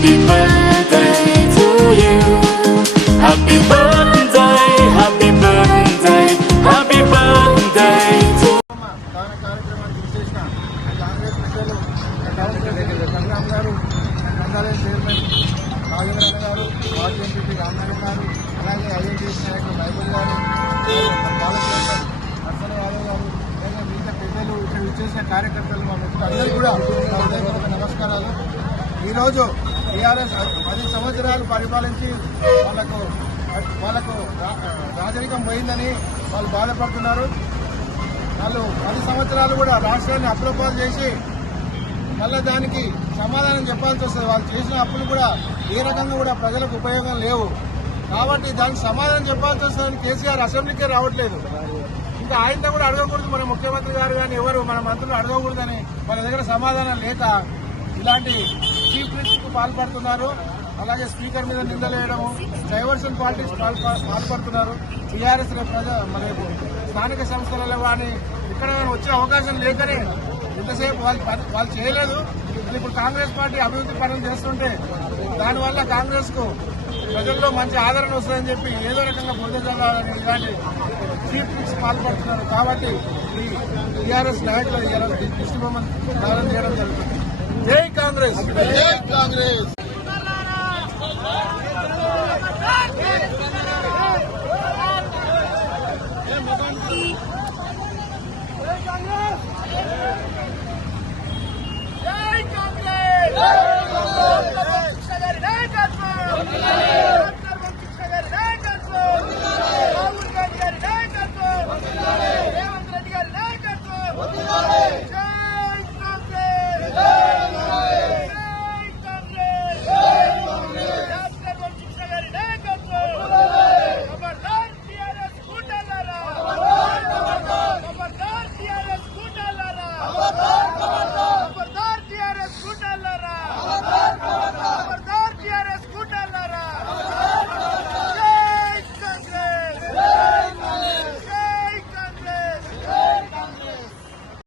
Happy birthday to you. Happy birthday, happy birthday, happy birthday to కార్యక్రమానికి విశేష కాంగ్రెస్ పెద్దలు సంగ్రామ్ గారు, గ్రంథాలయ చైర్మన్ రాజేంద్ర గారు, మాజీ ఎంపీ రామనారాయణ గారు, అలాగే ఐఎన్టీఎస్ నాయకులు మైబుల్ గారు, బాలకృష్ణ అర్చన యాదవ్ గారు, లేదా మిగతా పెద్దలు ఇక్కడ విచ్చేసిన కార్యకర్తలు మా మిత్రులు అందరికీ కూడా హృదయపూర్వక నమస్కారాలు. ఈరోజు టీఆర్ఎస్ 10 సంవత్సరాలు పరిపాలించి వాళ్ళకు రాజరికం పోయిందని వాళ్ళు బాధపడుతున్నారు. వాళ్ళు 10 సంవత్సరాలు కూడా రాష్ట్రాన్ని అప్పులపాలు చేసి మళ్ళీ దానికి సమాధానం చెప్పాల్సి వస్తుంది. వాళ్ళు చేసిన అప్పులు కూడా ఏ రకంగా కూడా ప్రజలకు ఉపయోగం లేవు. కాబట్టి దానికి సమాధానం చెప్పాల్సి వస్తుందని కేసీఆర్ అసెంబ్లీకే రావట్లేదు. ఇంకా ఆయనతో కూడా అడగకూడదు, మన ముఖ్యమంత్రి గారు కానీ ఎవరు మన మంత్రులు అడగకూడదని వాళ్ళ దగ్గర సమాధానం లేక ఇలాంటి చీఫ్ రిస్క్ పాల్పడుతున్నారు. అలాగే స్పీకర్ మీద నిందలేయడము, డైవర్షన్ పాలిటిక్స్ పాల్పడుతున్నారు. టీఆర్ఎస్ రేపు స్థానిక సంస్థలలో కానీ ఇక్కడ వచ్చే అవకాశం లేకనే ఇంతసేపు వాళ్ళు చేయలేదు. ఇప్పుడు కాంగ్రెస్ పార్టీ అభివృద్ధి పనులు చేస్తుంటే దానివల్ల కాంగ్రెస్ కు ప్రజల్లో మంచి ఆదరణ వస్తుందని చెప్పి ఏదో రకంగా బురద జల్లాలని ఇలాంటి చీఫ్ రిస్క్ పాల్పడుతున్నారు. కాబట్టి ఈ టీఆర్ఎస్ నాయకులు దిష్టిబొమ్మను దానం చేయడం జరుగుతుంది. జై కాంగ్రెస్, జై కాంగ్రెస్. खबरदार टीआरएस घोटाला